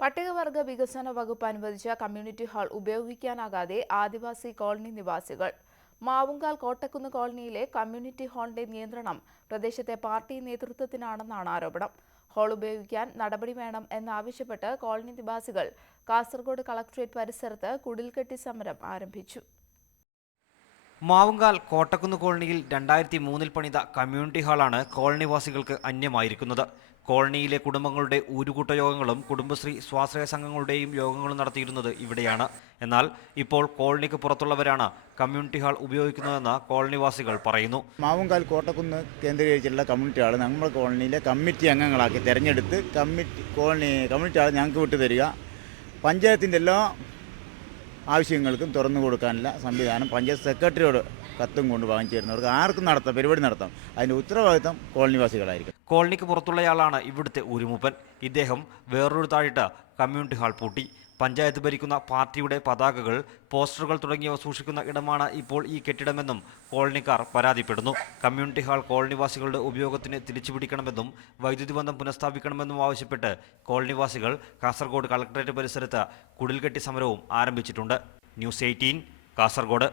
പട്ടികവർഗ വികസന വകുപ്പ് അനുവദിച്ച കമ്മ്യൂണിറ്റി ഹാൾ ഉപയോഗിക്കാനാകാതെ ആദിവാസി കോളനി നിവാസികൾ. മാവുങ്കാൽ കോട്ടക്കുന്ന് കോളനിയിലെ കമ്മ്യൂണിറ്റി ഹാളിന്റെ നിയന്ത്രണം പ്രദേശത്തെ പാർട്ടി നേതൃത്വത്തിനാണെന്നാണ് ആരോപണം. ഹാൾ ഉപയോഗിക്കാൻ നടപടി വേണം എന്നാവശ്യപ്പെട്ട് കോളനി നിവാസികൾ കാസർഗോഡ് കളക്ടറേറ്റ് പരിസരത്ത് കുടിൽകെട്ടി സമരം ആരംഭിച്ചു. മാവുങ്കാൽ കോട്ടക്കുന്ന് കോളനിയിൽ രണ്ടായിരത്തി മൂന്നിൽ പണിത കമ്മ്യൂണിറ്റി ഹാളാണ് കോളനിവാസികൾക്ക് അന്യമായിരിക്കുന്നത്. കോളനിയിലെ കുടുംബങ്ങളുടെ ഊരുകൂട്ട യോഗങ്ങളും കുടുംബശ്രീ സ്വാശ്രയ സംഘങ്ങളുടെയും യോഗങ്ങളും നടത്തിയിരുന്നത് ഇവിടെയാണ്. എന്നാൽ ഇപ്പോൾ കോളനിക്ക് പുറത്തുള്ളവരാണ് കമ്മ്യൂണിറ്റി ഹാൾ ഉപയോഗിക്കുന്നതെന്ന് കോളനിവാസികൾ പറയുന്നു. മാവുങ്കാൽ കോട്ടക്കുന്ന് കേന്ദ്രീകരിച്ചുള്ള കമ്മ്യൂണിറ്റി ഹാൾ നമ്മുടെ കോളനിയിലെ കമ്മിറ്റി അംഗങ്ങളാക്കി തിരഞ്ഞെടുത്ത് കമ്മിറ്റി കോളനി കമ്മ്യൂണിറ്റി ഹാൾ ഞങ്ങൾക്ക് വിട്ടു തരിക പഞ്ചായത്തിന്റെ എല്ലാ ആവശ്യങ്ങൾക്കും തുറന്നു കൊടുക്കാനുള്ള സംവിധാനം പഞ്ചായത്ത് സെക്രട്ടറിയോട് കത്തും കൊണ്ട് വാങ്ങിച്ചു തരുന്നവർക്ക് ആർക്കും നടത്താം പരിപാടി നടത്താം. അതിന്റെ ഉത്തരവാദിത്തം കോളനിവാസികളായിരിക്കും. കോളനിക്ക് പുറത്തുള്ളയാളാണ് ഇവിടുത്തെ ഊരുമൂപ്പൻ ഇദ്ദേഹം വേറൊരു താഴിട്ട് കമ്മ്യൂണിറ്റി ഹാൾ പൂട്ടി. പഞ്ചായത്ത് ഭരിക്കുന്ന പാർട്ടിയുടെ പതാകകൾ പോസ്റ്ററുകൾ തുടങ്ങിയവ സൂക്ഷിക്കുന്ന ഇടമാണ് ഇപ്പോൾ ഈ കെട്ടിടമെന്നും കോളനിക്കാർ പരാതിപ്പെടുന്നു. കമ്മ്യൂണിറ്റി ഹാൾ കോളനിവാസികളുടെ ഉപയോഗത്തിന് തിരിച്ചുപിടിക്കണമെന്നും വൈദ്യുതി ബന്ധം പുനഃസ്ഥാപിക്കണമെന്നും ആവശ്യപ്പെട്ട് കോളനിവാസികൾ കാസർഗോഡ് കളക്ടറേറ്റ് പരിസരത്ത് കുടിൽകെട്ടി സമരവും ആരംഭിച്ചിട്ടുണ്ട്. News eighteen Kasaragod.